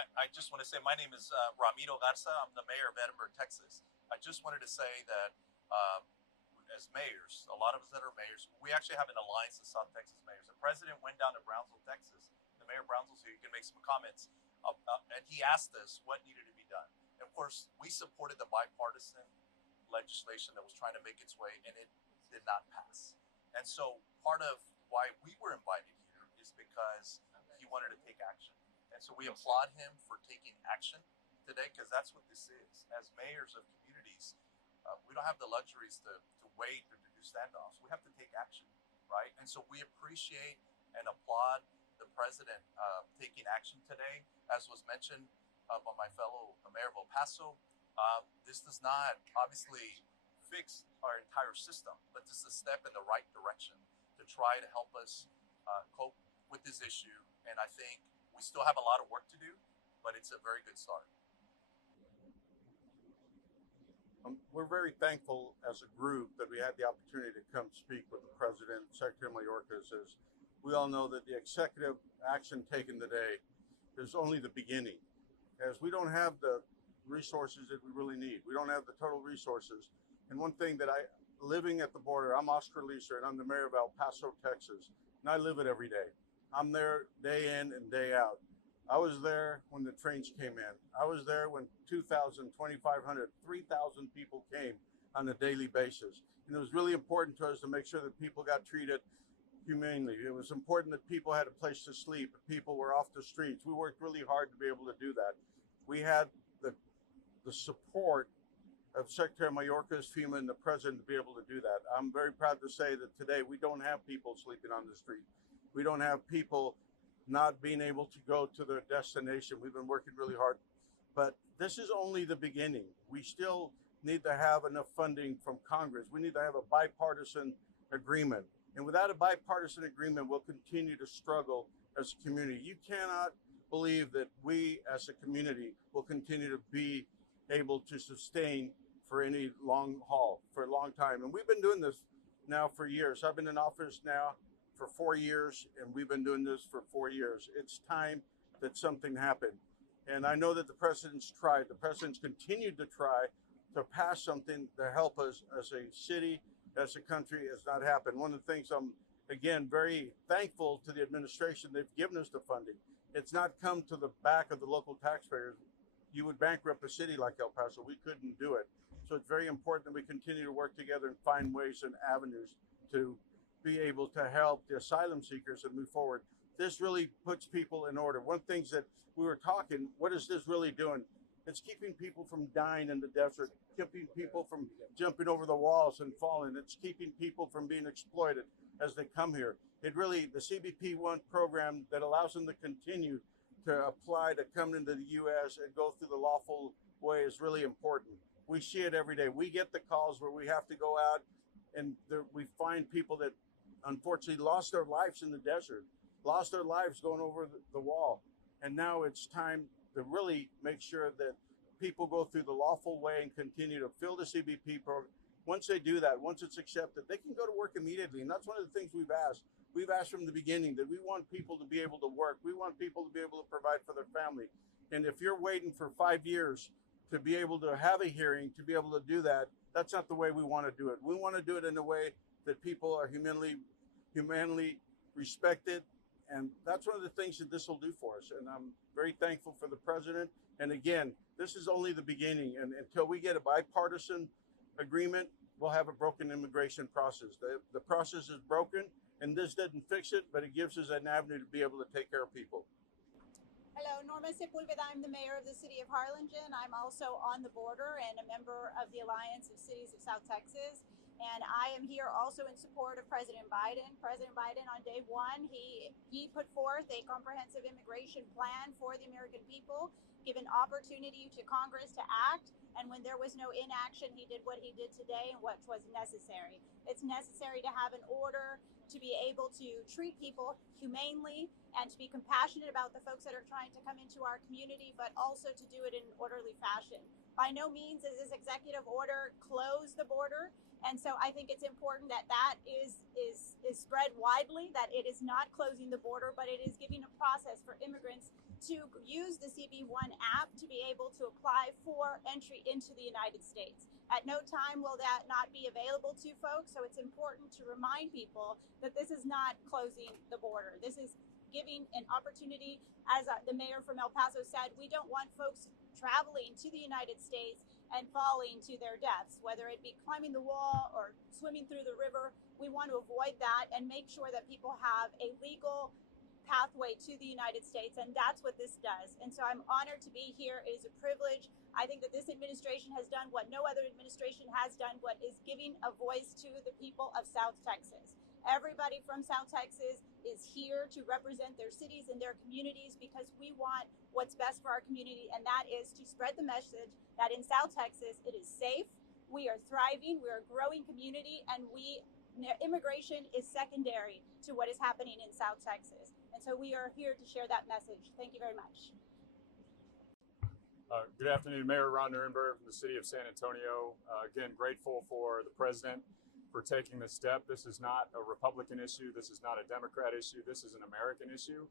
I just want to say my name is Ramiro Garza. I'm the mayor of Edinburgh, Texas. I just wanted to say that as mayors, a lot of us that are mayors, we actually have an alliance of South Texas mayors. The president went down to Brownsville, Texas. The mayor of Brownsville, so you can make some comments. And he asked us what needed to be done. And of course, we supported the bipartisan legislation that was trying to make its way, and it did not pass. And so part of why we were invited here is because he wanted to take action. And so we applaud him for taking action today because that's what this is. As mayors of communities, we don't have the luxuries to wait or to do standoffs. We have to take action, right? And so we appreciate and applaud the president taking action today. As was mentioned by my fellow mayor of El Paso, this does not obviously fix our entire system, but this is a step in the right direction to try to help us cope with this issue. And I think we still have a lot of work to do, but it's a very good start. We're very thankful as a group that we had the opportunity to come speak with the President, Secretary Mayorkas, as we all know that the executive action taken today is only the beginning, as we don't have the resources that we really need. We don't have the total resources. And one thing that living at the border, I'm Oscar Leeser, and I'm the mayor of El Paso, Texas, and I live it every day. I'm there day in and day out. I was there when the trains came in. I was there when 2,000, 2,500, 3,000 people came on a daily basis. And it was really important to us to make sure that people got treated humanely. It was important that people had a place to sleep. People were off the streets. We worked really hard to be able to do that. We had the support of Secretary Mayorkas, FEMA, and the president to be able to do that. I'm very proud to say that today we don't have people sleeping on the street. We don't have people not being able to go to their destination. We've been working really hard, but this is only the beginning. We still need to have enough funding from Congress. We need to have a bipartisan agreement. And without a bipartisan agreement, we'll continue to struggle as a community. You cannot believe that we as a community will continue to be able to sustain for any long haul, for a long time. And we've been doing this now for years. I've been in office now for 4 years, and we've been doing this for 4 years. It's time that something happened. And I know that the president's tried. The president's continued to try to pass something to help us as a city, as a country. It's not happened. One of the things I'm, again, very thankful to the administration. They've given us the funding. It's not come to the back of the local taxpayers. You would bankrupt a city like El Paso. We couldn't do it. So it's very important that we continue to work together and find ways and avenues to be able to help the asylum seekers and move forward. This really puts people in order. One of the things that we were talking, what is this really doing? It's keeping people from dying in the desert, keeping people from jumping over the walls and falling. It's keeping people from being exploited as they come here. It really, the CBP-1 program that allows them to continue to apply to come into the U.S. and go through the lawful way is really important. We see it every day. We get the calls where we have to go out and we find people that unfortunately lost their lives in the desert, lost their lives going over the wall. And now it's time to really make sure that people go through the lawful way and continue to fill the CBP program. Once they do that, once it's accepted, they can go to work immediately. And that's one of the things we've asked. We've asked from the beginning that we want people to be able to work. We want people to be able to provide for their family. And if you're waiting for 5 years to be able to have a hearing, to be able to do that, that's not the way we want to do it. We want to do it in a way that people are humanly respected. And that's one of the things that this will do for us. And I'm very thankful for the president. And again, this is only the beginning. And until we get a bipartisan agreement, we'll have a broken immigration process. The process is broken, and this doesn't fix it, but it gives us an avenue to be able to take care of people. Hello, Norma Sepulveda. I'm the mayor of the city of Harlingen. I'm also on the border and a member of the Alliance of Cities of South Texas. And I am here also in support of President Biden. President Biden, on day one, he put forth a comprehensive immigration plan for the American people, given opportunity to Congress to act. And when there was no inaction, he did what he did today and what was necessary. It's necessary to have an order to be able to treat people humanely and to be compassionate about the folks that are trying to come into our community, but also to do it in an orderly fashion. By no means is this executive order close the border. And so I think it's important that that is spread widely, that it is not closing the border, but it is giving a process for immigrants to use the CB1 app to be able to apply for entry into the United States. At no time will that not be available to folks, so it's important to remind people that this is not closing the border. This is giving an opportunity, as the mayor from El Paso said, we don't want folks traveling to the United States and falling to their deaths, whether it be climbing the wall or swimming through the river. We want to avoid that and make sure that people have a legal pathway to the United States, and that's what this does. And so I'm honored to be here. It is a privilege. I think that this administration has done what no other administration has done, what is giving a voice to the people of South Texas. Everybody from South Texas is here to represent their cities and their communities because we want what's best for our community, and that is to spread the message that in South Texas it is safe, we are thriving, we are a growing community, and immigration is secondary to what is happening in South Texas. And so we are here to share that message. Thank you very much. Good afternoon, Mayor Ron Nirenberg from the city of San Antonio. Again, grateful for the president for taking this step. This is not a Republican issue. This is not a Democrat issue. This is an American issue.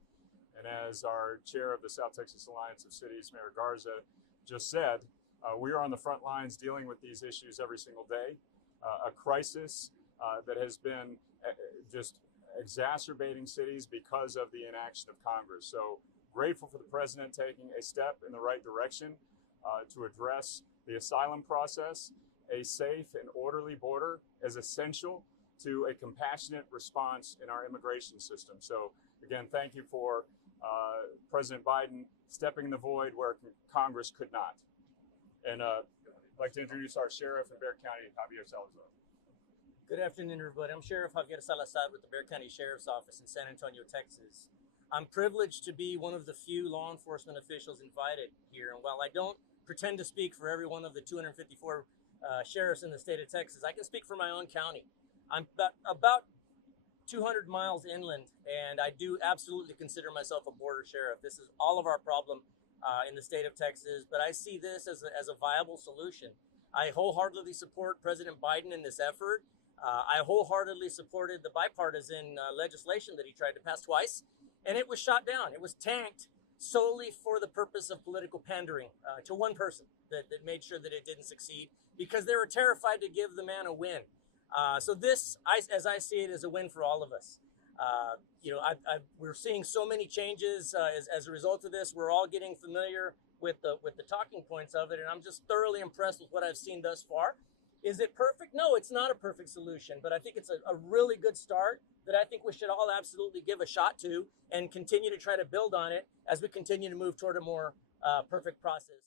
And as our chair of the South Texas Alliance of Cities, Mayor Garza, just said, we are on the front lines dealing with these issues every single day. A crisis that has been just exacerbating cities because of the inaction of Congress. So grateful for the president taking a step in the right direction to address the asylum process. A safe and orderly border is essential to a compassionate response in our immigration system. So again, thank you for President Biden stepping in the void where Congress could not. And I'd like to introduce our sheriff in Bexar County, Javier Salazar. Good afternoon, everybody. I'm Sheriff Javier Salazar with the Bexar County Sheriff's Office in San Antonio, Texas. I'm privileged to be one of the few law enforcement officials invited here. And while I don't pretend to speak for every one of the 254 sheriffs in the state of Texas, I can speak for my own county. I'm about 200 miles inland, and I do absolutely consider myself a border sheriff. This is all of our problem in the state of Texas, but I see this as a viable solution. I wholeheartedly support President Biden in this effort. I wholeheartedly supported the bipartisan legislation that he tried to pass twice, and it was shot down. It was tanked solely for the purpose of political pandering to one person that made sure that it didn't succeed because they were terrified to give the man a win. So this, as I see it, is a win for all of us. We're seeing so many changes as a result of this. We're all getting familiar with the talking points of it, and I'm just thoroughly impressed with what I've seen thus far. Is it perfect? No, it's not a perfect solution, but I think it's a really good start that I think we should all absolutely give a shot to and continue to try to build on it as we continue to move toward a more perfect process.